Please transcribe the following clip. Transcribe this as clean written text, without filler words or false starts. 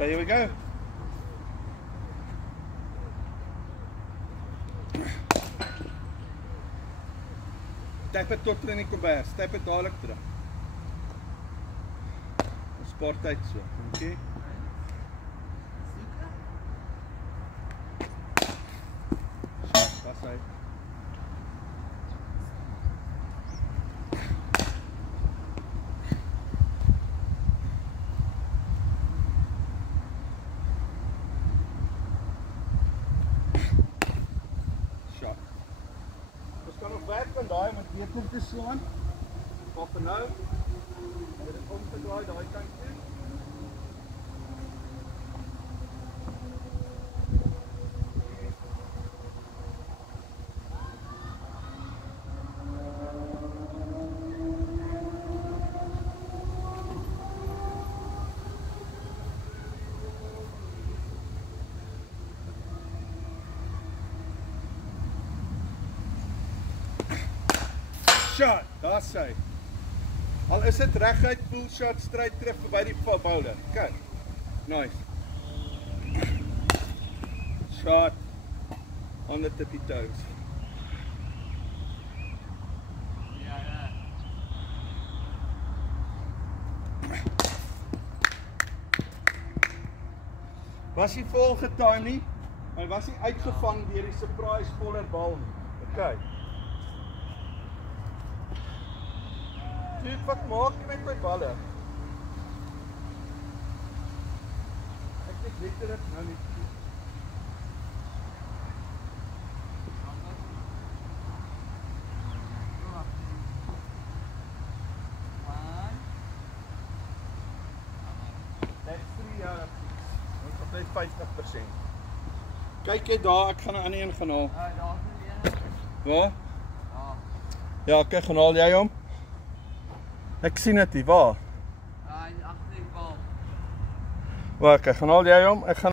Okay, here we go. Tap het tot in die kombers, tap het dadelik terug. Ons spaar tyd so, dankie. Pas hy. Ons kan nog werk van daai met beter te slaan. Maar vir nou, dit is om te draai daai kant toe. Shot, daar sy. Al is dit reguit pull shot straight terug verby die bowler. Kyk. Nice. Shot on the tippy toes. Ja. Was hy vol getime nie? Hy was nie uitgevang deur die surprise voller bal nie. Okay. Dude, wat maak jy met my balle? Ek het letterlik nou nie. That's 3 jaar. Ons het net 50%. Kyk jy daar, ek gaan 'n ander een gaan haal. Ja, daar is een. Waar? Ja. Ja, kyk, gaan haal jy hom? Ek sien dit hier, waar? Ja, agter die bal. Waar, kyk, gaan haal jy hom? Ek gaan